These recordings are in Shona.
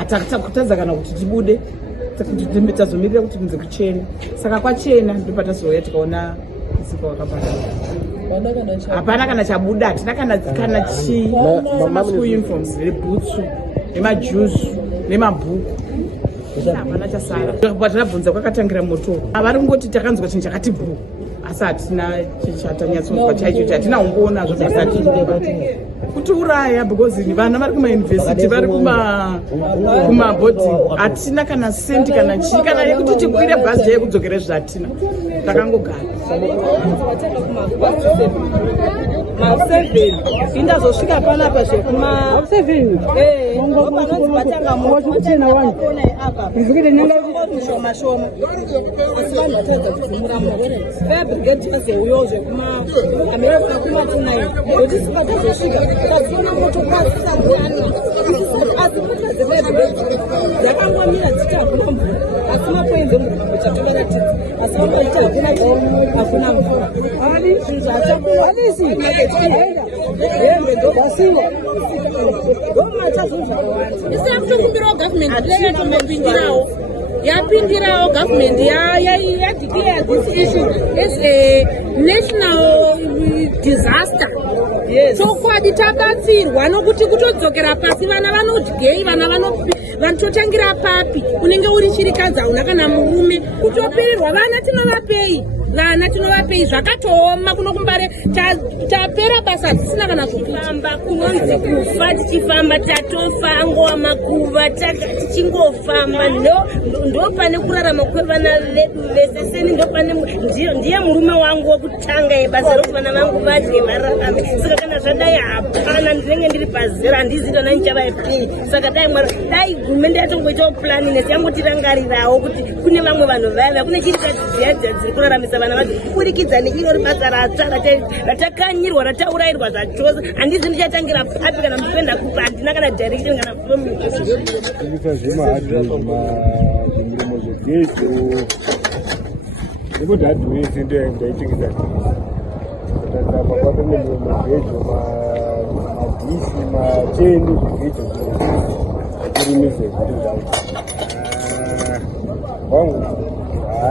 Atakutadza kana kuti tibude tazomirira kuti kunze kuchena saka kwachena ndipo patazouya tikaona musika wakapaka hapana kana chabuda hatina kana chi maschool uniforms nebhutsu nemajuzi nemabhuku hapana chasara patinabvunza kwakatangira moto vari kungoti takanzwa chinhu chakati bhu asi hatina chatanyatsonzwa chaicho hatina kungoonazvo zvasati kutiuraya because vana vari kumayunivhesiti vari kumabhodhi hatina kana sendi kana chii kana yekuti tikwire bhazi yekudzokere zvatina takangogara ma7 indazosvika panapa zvekuma7 shoma shoma asi vanhu vatadza kudzimuramo fabrigade vezeuyo zvekuma amerika kuma29 kuti sikatazosvika tadziona motokasisangani asi motokadzevebhureki dzakangomira dziti hakuna mvura asi mapoinze mvura chatoveratidza asi vakaita hakuna chi hakuna mvura zvinhu zvachakuanisi hembe ndobasiwa ndomacha zvinhu zvakawanda isi yakutokumbirawo gavhumendi yatomapindirawo yapindirawo gavhumendi yadeclare this issue as a national disaster. Chokwadi tabatsirwa nokuti kutodzokera pasi vana vanodyei vana vanototangira papi unenge uri chirikadzi hauna kana murume kutopererwa vana tinovapei zvakatooma kuno kumbare tapera basa hatisina kana zvokufamba kunonzi kufa tichifamba tatofa ngova makuva tichingofamba ndo pane kurarama kwevana vedu vese seni ndiye murume wangu wokutanga ebasa rokuti vana vangu vadye vararame saka kana zvadai hapana ndinenge ndiri pazera handizi kana ndichavaepei saka dai hurumende yatongoitawo plani nesi yangotirangarirawo kuti kune vamwe vanhu vaya kune chirikadzi dziya dziri kuraramisa vana vadzo kuburikidza neiro ribasa ratsva ratakanyirwa rataurayirwa zvachose handizi ndichatangira papi kana mukuenda kupa handina kana direction kana zvimirimo zvegezo nekuti hadhiwese ndo yangaitikisa tatapa kwatone magejo madhisi mateni zvegejo kurimise zviro zvavo wangu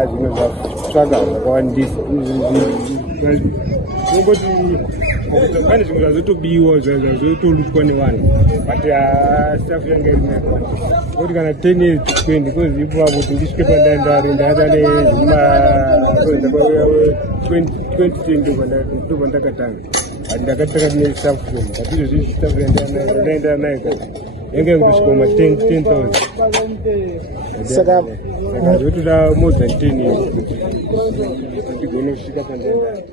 zvino zvatsvaga zvakawandisa ungoti pane zvimwe zvazotobiwa zvazotolutwa nevanhu but staff yanga iri kuti kana 10 years to 20 kozi ipapo kuti ndisvike pandandari ndaatane zvima 2010 ndo pandakatanga ndakatanga tine staff but izvozvi staff yandaenda nayo yanga kusvika ma 10,000 saka zvotoda more than 10 years kuti ndigone kusvika pandandari.